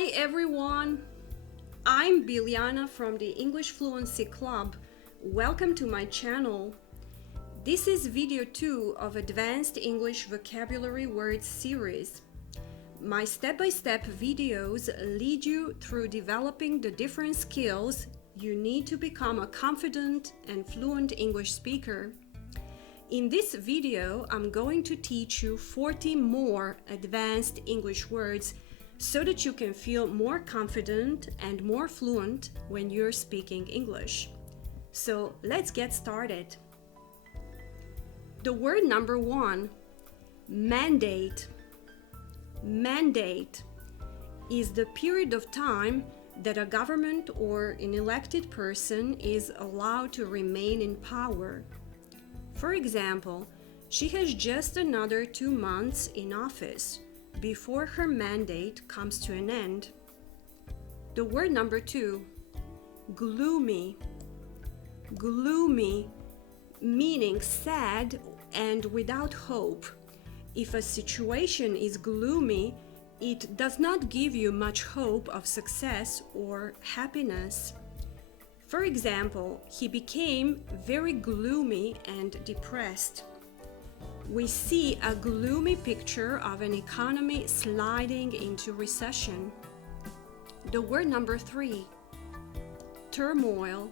Hi everyone, I'm Biljana from the English Fluency Club. Welcome to my channel. This is video 2 of Advanced English Vocabulary Words series. My step-by-step videos lead you through developing the different skills you need to become a confident and fluent English speaker. In this video, I'm going to teach you 40 more advanced English words so that you can feel more confident and more fluent when you're speaking English. So let's get started. The word number 1, mandate. Mandate is the period of time that a government or an elected person is allowed to remain in power. For example, she has just another 2 months in office before her mandate comes to an end. The word number 2, gloomy. Gloomy, meaning sad and without hope. If a situation is gloomy, it does not give you much hope of success or happiness. For example, he became very gloomy and depressed. We see a gloomy picture of an economy sliding into recession. The word number 3, turmoil.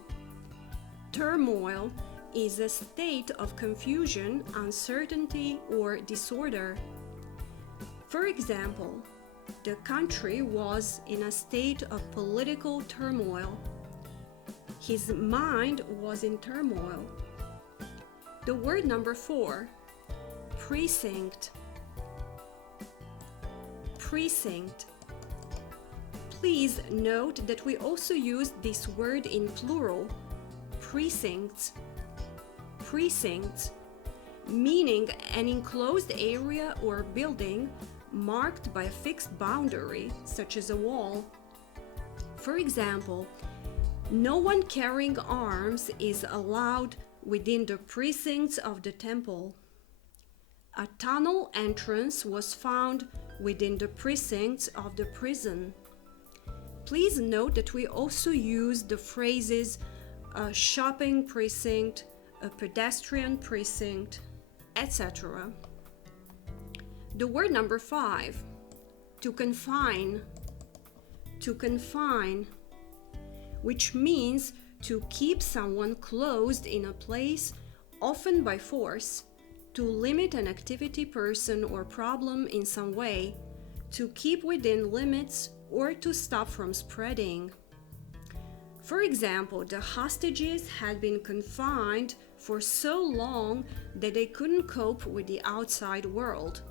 Turmoil is a state of confusion, uncertainty, or disorder. For example, the country was in a state of political turmoil. His mind was in turmoil. The word number 4, precinct. Precinct. Please note that we also use this word in plural, precincts. Precincts, meaning an enclosed area or building marked by a fixed boundary, such as a wall. For example, no one carrying arms is allowed within the precincts of the temple. A tunnel entrance was found within the precincts of the prison. Please note that we also use the phrases a shopping precinct, a pedestrian precinct, etc. The word number 5, to confine. To confine, which means to keep someone closed in a place, often by force, to limit an activity, person, or problem in some way, to keep within limits, or to stop from spreading. For example, the hostages had been confined for so long that they couldn't cope with the outside world.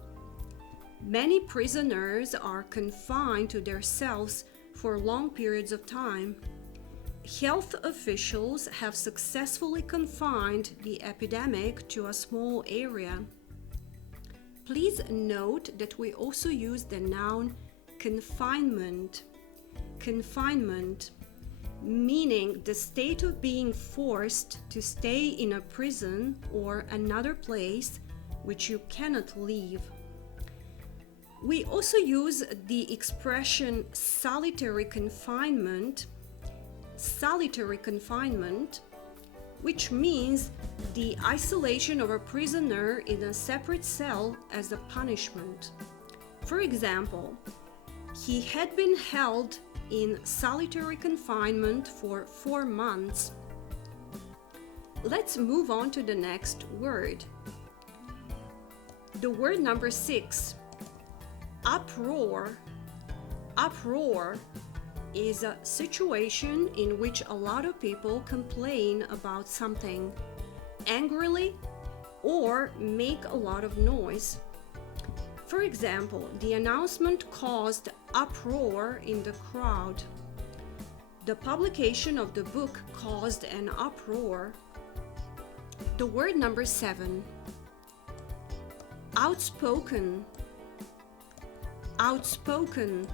Many prisoners are confined to their cells for long periods of time. Health officials have successfully confined the epidemic to a small area. Please note that we also use the noun confinement. Confinement, meaning the state of being forced to stay in a prison or another place which you cannot leave. We also use the expression solitary confinement, which means the isolation of a prisoner in a separate cell as a punishment. For example, he had been held in solitary confinement for 4 months. Let's move on to the next word. The word number 6, uproar. Uproar is a situation in which a lot of people complain about something angrily or make a lot of noise. For example, the announcement caused uproar in the crowd. The publication of the book caused an uproar. The word number 7, outspoken. Outspoken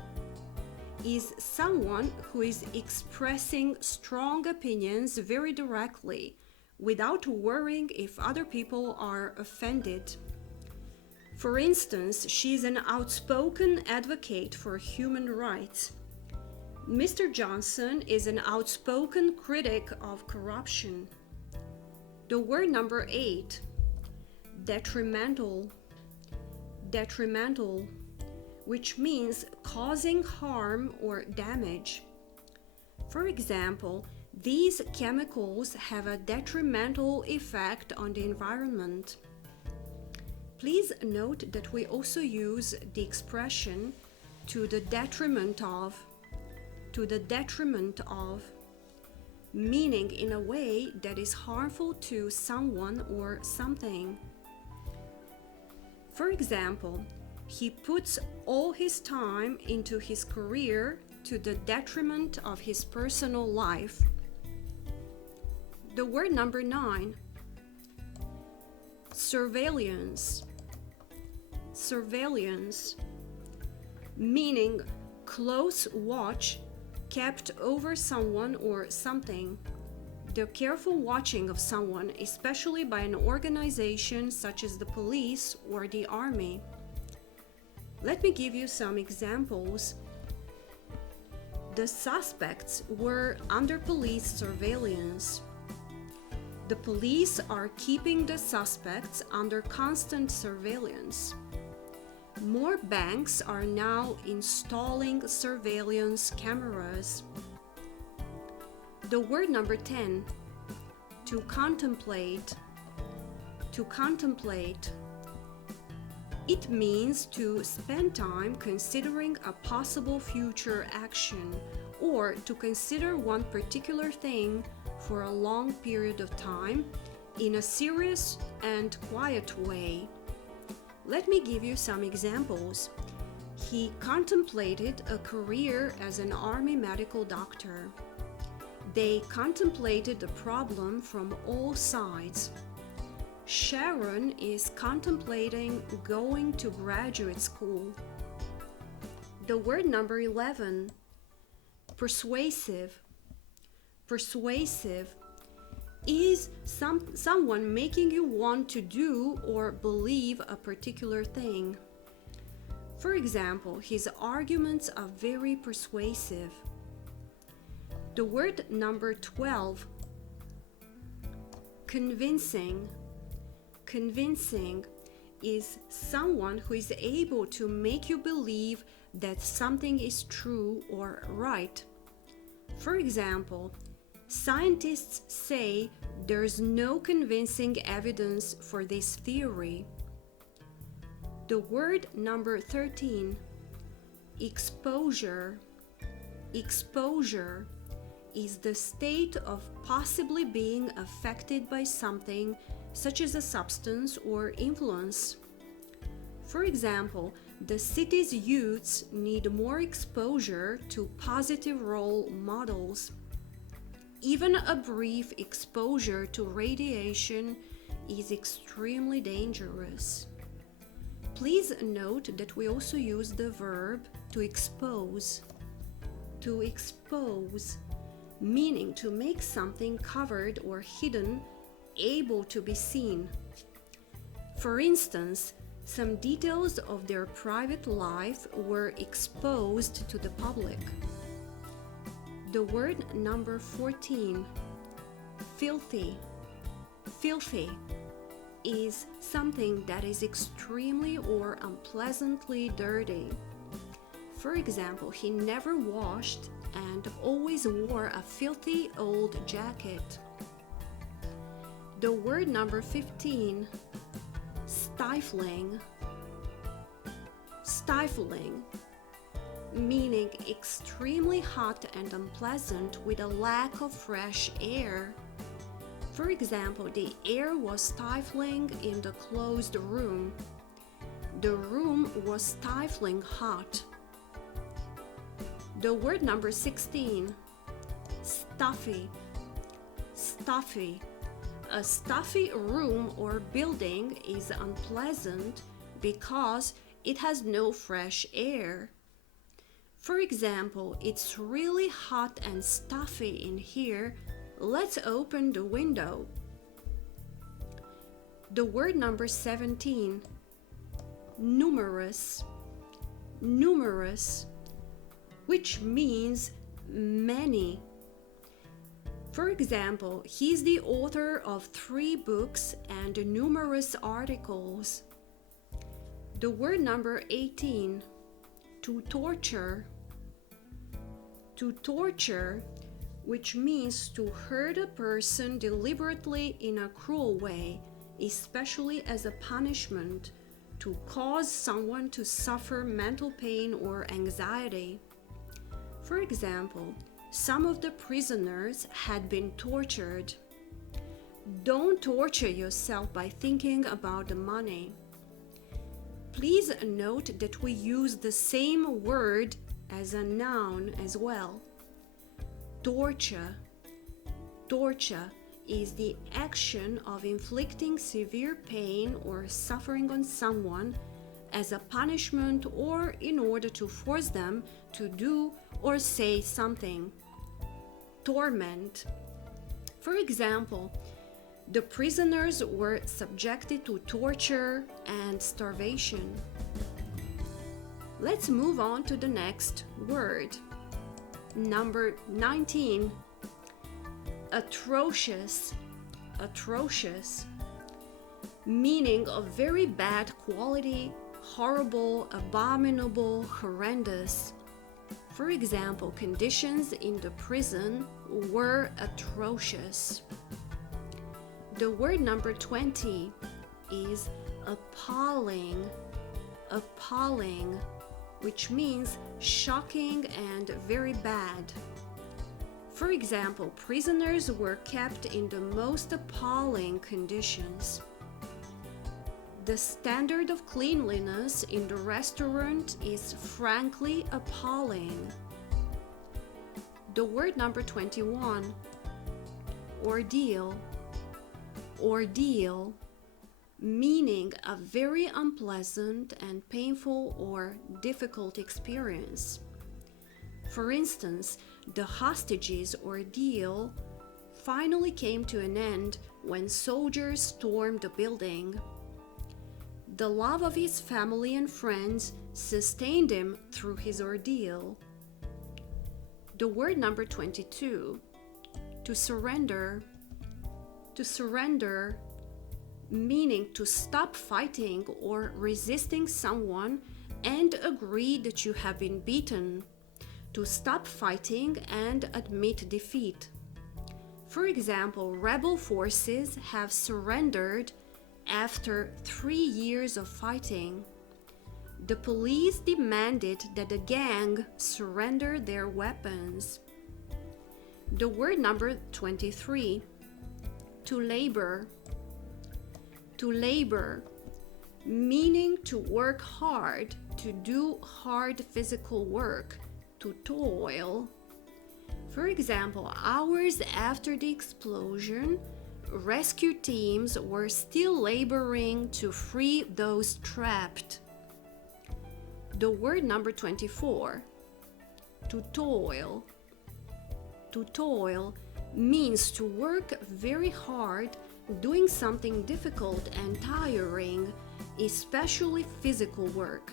is someone who is expressing strong opinions very directly without worrying if other people are offended. For instance, she is an outspoken advocate for human rights. Mr. Johnson is an outspoken critic of corruption. The word number 8, detrimental. Detrimental, which means causing harm or damage. For example, these chemicals have a detrimental effect on the environment. Please note that we also use the expression to the detriment of, meaning in a way that is harmful to someone or something. For example, he puts all his time into his career to the detriment of his personal life. The word number 9, surveillance. Surveillance, meaning close watch kept over someone or something. The careful watching of someone, especially by an organization such as the police or the army. Let me give you some examples. The suspects were under police surveillance. The police are keeping the suspects under constant surveillance. More banks are now installing surveillance cameras. The word number 10, to contemplate. To contemplate. It means to spend time considering a possible future action, or to consider one particular thing for a long period of time in a serious and quiet way. Let me give you some examples. He contemplated a career as an army medical doctor. They contemplated the problem from all sides. Sharon is contemplating going to graduate school. The word number 11, persuasive. Persuasive is someone making you want to do or believe a particular thing. For example, his arguments are very persuasive. The word number 12, convincing. Convincing is someone who is able to make you believe that something is true or right. For example, scientists say there's no convincing evidence for this theory. The word number 13, exposure. Exposure is the state of possibly being affected by something, such as a substance or influence. For example, the city's youths need more exposure to positive role models. Even a brief exposure to radiation is extremely dangerous. Please note that we also use the verb to expose. To expose, meaning to make something covered or hidden able to be seen. For instance, some details of their private life were exposed to the public. The word number 14, filthy. Filthy is something that is extremely or unpleasantly dirty. For example, he never washed and always wore a filthy old jacket. The word number 15, stifling. Stifling, meaning extremely hot and unpleasant with a lack of fresh air. For example, the air was stifling in the closed room. The room was stifling hot. The word number 16, stuffy. Stuffy. A stuffy room or building is unpleasant because it has no fresh air. For example, it's really hot and stuffy in here. Let's open the window. The word number 17, numerous. Numerous, which means many. For example, he's the author of 3 books and numerous articles. The word number 18, to torture. To torture, which means to hurt a person deliberately in a cruel way, especially as a punishment, to cause someone to suffer mental pain or anxiety. For example, some of the prisoners had been tortured. Don't torture yourself by thinking about the money. Please note that we use the same word as a noun as well. Torture. Torture is the action of inflicting severe pain or suffering on someone as a punishment or in order to force them to do or say something. Torment. For example, the prisoners were subjected to torture and starvation. Let's move on to the next word. Number 19. Atrocious. Atrocious. Meaning of very bad quality, horrible, abominable, horrendous. For example, conditions in the prison were atrocious. The word number 20 is appalling. Appalling, which means shocking and very bad. For example, prisoners were kept in the most appalling conditions. The standard of cleanliness in the restaurant is frankly appalling. The word number 21, ordeal. Ordeal, meaning a very unpleasant and painful or difficult experience. For instance, the hostages' ordeal finally came to an end when soldiers stormed the building. The love of his family and friends sustained him through his ordeal. The word number 22, to surrender. To surrender, meaning to stop fighting or resisting someone and agree that you have been beaten. To stop fighting and admit defeat. For example, rebel forces have surrendered after 3 years of fighting. The police demanded that the gang surrender their weapons. The word number 23, to labor. To labor, meaning to work hard, to do hard physical work, to toil. For example, hours after the explosion, rescue teams were still laboring to free those trapped. The word number 24, to toil. To toil means to work very hard, doing something difficult and tiring, especially physical work.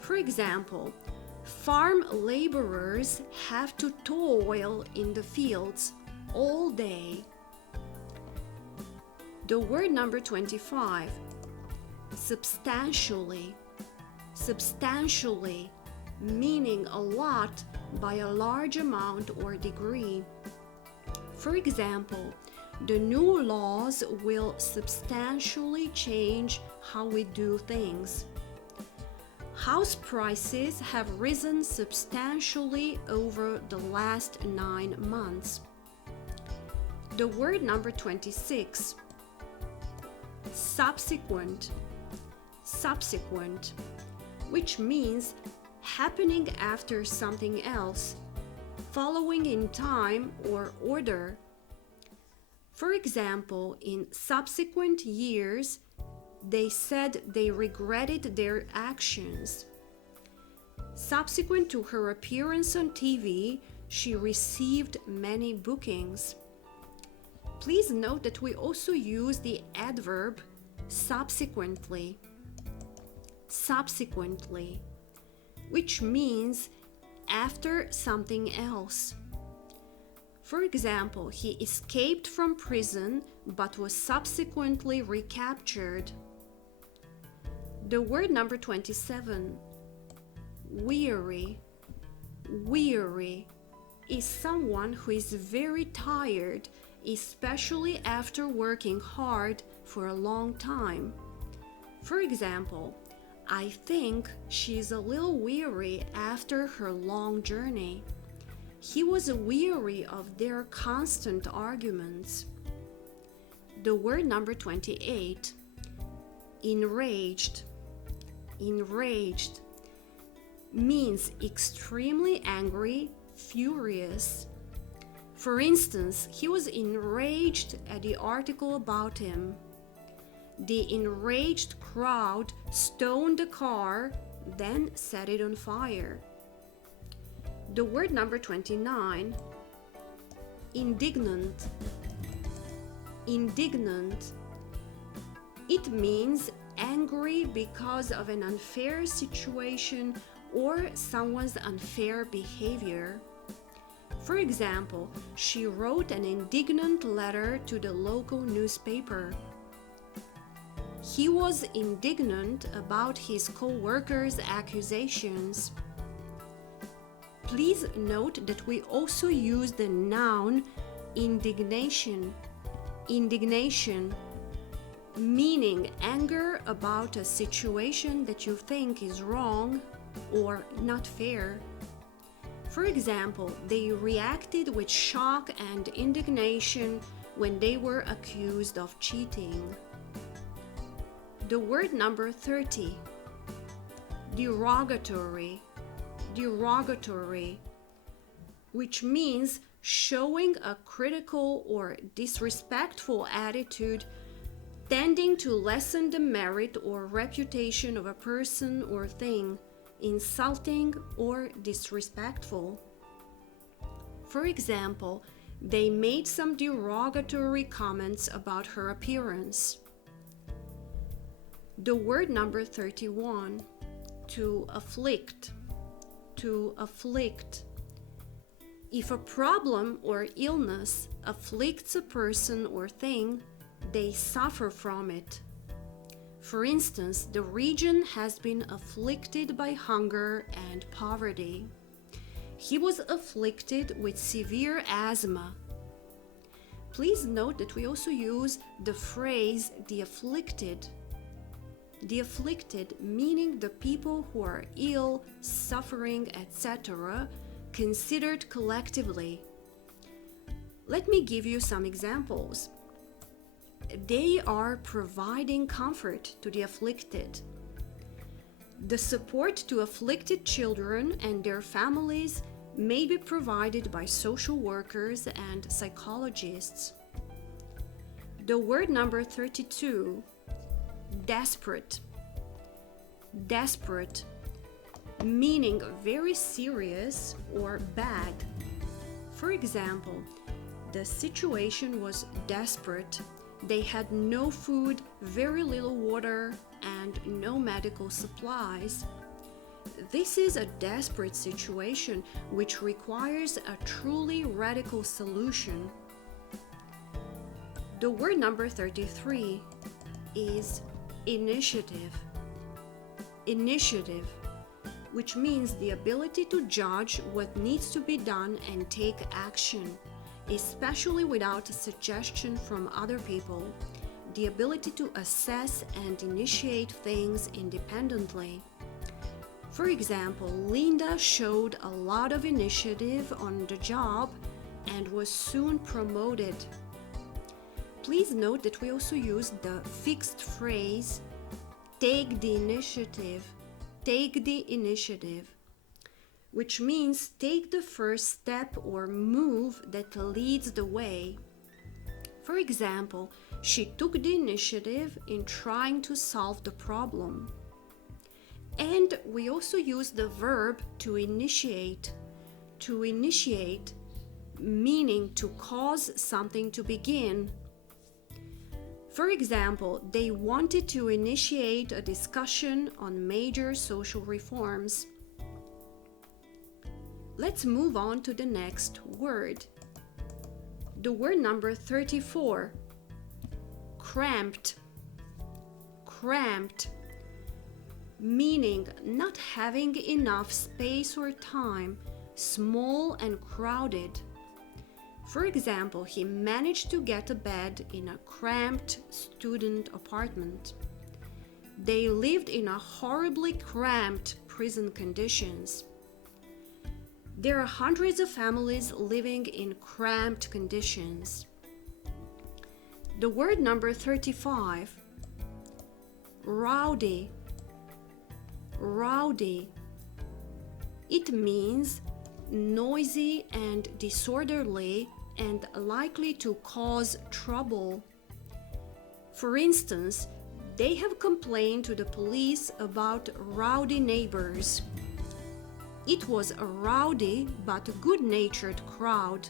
For example, farm laborers have to toil in the fields all day. The word number 25, substantially. Substantially, meaning a lot by a large amount or degree. For example, the new laws will substantially change how we do things. House prices have risen substantially over the last 9 months. The word number 26, subsequent. Subsequent, which means happening after something else, following in time or order. For example, in subsequent years, they said they regretted their actions. Subsequent to her appearance on TV, she received many bookings. Please note that we also use the adverb subsequently. Subsequently, which means after something else. For example, he escaped from prison but was subsequently recaptured. The word number 27, weary. Weary is someone who is very tired, especially after working hard for a long time. For example, I think she's a little weary after her long journey. He was weary of their constant arguments. The word number 28, enraged. Enraged means extremely angry, furious. For instance, he was enraged at the article about him. The enraged crowd stoned the car, then set it on fire. The word number 29, indignant. Indignant. It means angry because of an unfair situation or someone's unfair behavior. For example, she wrote an indignant letter to the local newspaper. He was indignant about his co-workers' accusations. Please note that we also use the noun indignation. Indignation, meaning anger about a situation that you think is wrong or not fair. For example, they reacted with shock and indignation when they were accused of cheating. The word number 30, derogatory. Derogatory, which means showing a critical or disrespectful attitude tending to lessen the merit or reputation of a person or thing, insulting or disrespectful. For example, they made some derogatory comments about her appearance. The word number 31, to afflict. To afflict. If a problem or illness afflicts a person or thing, they suffer from it. For instance, the region has been afflicted by hunger and poverty. He was afflicted with severe asthma. Please note that we also use the phrase the afflicted. The afflicted, meaning the people who are ill, suffering, etc., considered collectively. Let me give you some examples. They are providing comfort to the afflicted. The support to afflicted children and their families may be provided by social workers and psychologists. The word number 32, desperate. Desperate, meaning very serious or bad. For example, the situation was desperate. They had no food, very little water, and no medical supplies. This is a desperate situation which requires a truly radical solution. The word number 33 is initiative. Initiative, which means the ability to judge what needs to be done and take action, especially without a suggestion from other people. The ability to assess and initiate things independently. For example, Linda showed a lot of initiative on the job and was soon promoted. Please note that we also use the fixed phrase, take the initiative, which means take the first step or move that leads the way. For example, she took the initiative in trying to solve the problem. And we also use the verb to initiate. To initiate, meaning to cause something to begin. For example, they wanted to initiate a discussion on major social reforms. let's move on to the next word. The word number 34, cramped. Cramped, meaning not having enough space or time, small and crowded. For example, he managed to get a bed in a cramped student apartment. They lived in a horribly cramped prison conditions. There are hundreds of families living in cramped conditions. The word number 35, rowdy. Rowdy. It means noisy and disorderly and likely to cause trouble. For instance, they have complained to the police about rowdy neighbors. It was a rowdy but good-natured crowd.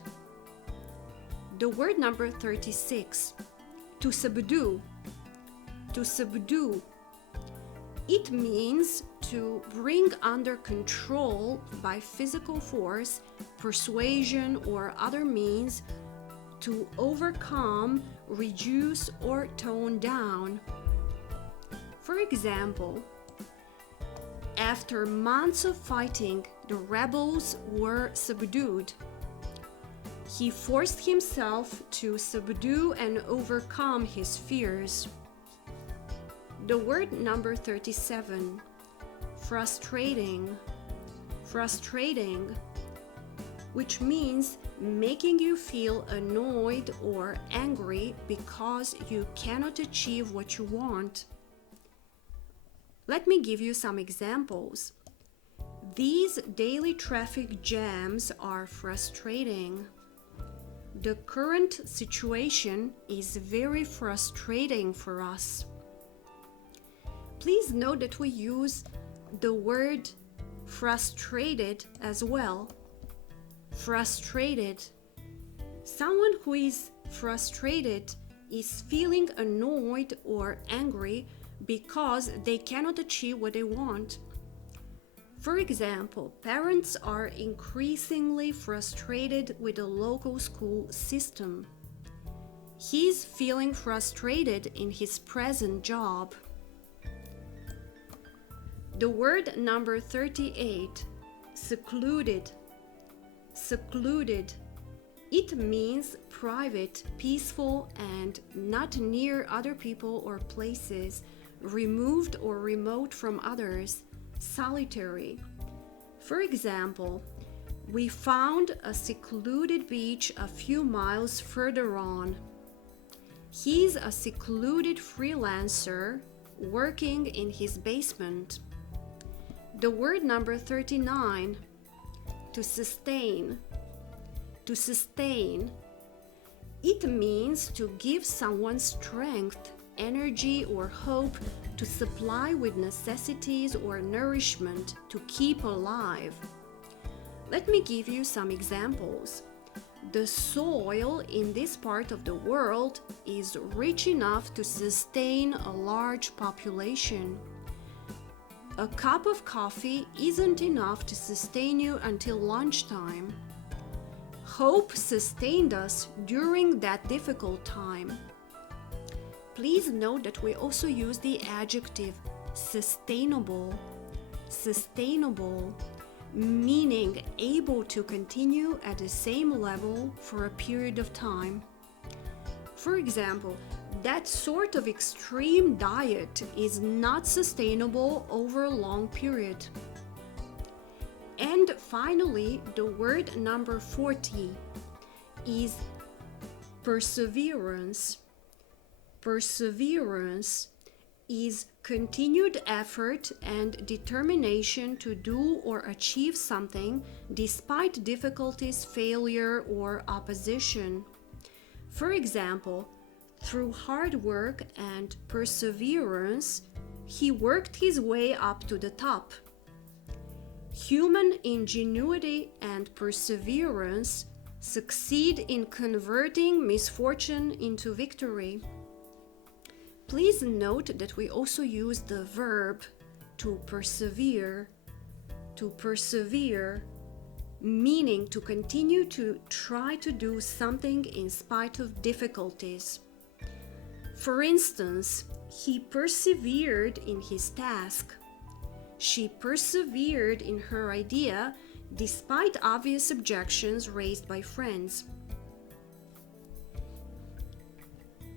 The word number 36, to subdue. To subdue. It means to bring under control by physical force, persuasion, or other means, to overcome, reduce, or tone down. For example, after months of fighting, the rebels were subdued. He forced himself to subdue and overcome his fears. The word number 37, frustrating. Frustrating, which means making you feel annoyed or angry because you cannot achieve what you want. Let me give you some examples. These daily traffic jams are frustrating. The current situation is very frustrating for us. Please note that we use the word frustrated as well. Frustrated. Someone who is frustrated is feeling annoyed or angry because they cannot achieve what they want. For example, parents are increasingly frustrated with the local school system. He's feeling frustrated in his present job. The word number 38, secluded. Secluded. It means private, peaceful, and not near other people or places, removed or remote from others, solitary. For example, we found a secluded beach a few miles further on. He's a secluded freelancer working in his basement. The word number 39, to sustain. To sustain. It means to give someone strength, energy, or hope to supply with necessities or nourishment to keep alive. Let me give you some examples. The soil in this part of the world is rich enough to sustain a large population. A cup of coffee isn't enough to sustain you until lunchtime. Hope sustained us during that difficult time. Please note that we also use the adjective sustainable. Sustainable, meaning able to continue at the same level for a period of time. For example, that sort of extreme diet is not sustainable over a long period. And finally, the word number 40 is perseverance. Perseverance is continued effort and determination to do or achieve something despite difficulties, failure, or opposition. For example, through hard work and perseverance, he worked his way up to the top. Human ingenuity and perseverance succeed in converting misfortune into victory. Please note that we also use the verb to persevere, meaning to continue to try to do something in spite of difficulties. For instance, he persevered in his task. She persevered in her idea despite obvious objections raised by friends.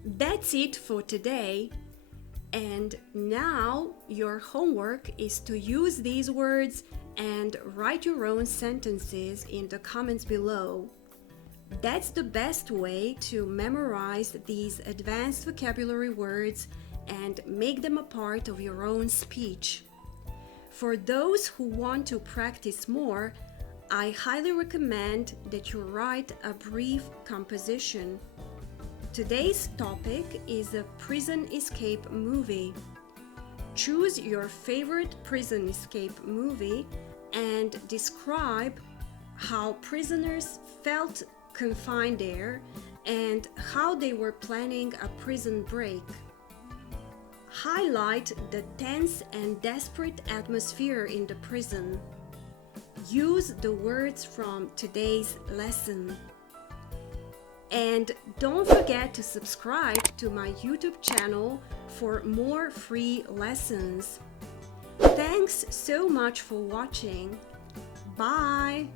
That's it for today. And now your homework is to use these words and write your own sentences in the comments below. That's the best way to memorize these advanced vocabulary words and make them a part of your own speech. For those who want to practice more, I highly recommend that you write a brief composition. Today's topic is a prison escape movie. Choose your favorite prison escape movie and describe how prisoners felt confined there and how they were planning a prison break. Highlight the tense and desperate atmosphere in the prison. Use the words from today's lesson. And don't forget to subscribe to my YouTube channel for more free lessons. Thanks so much for watching. Bye!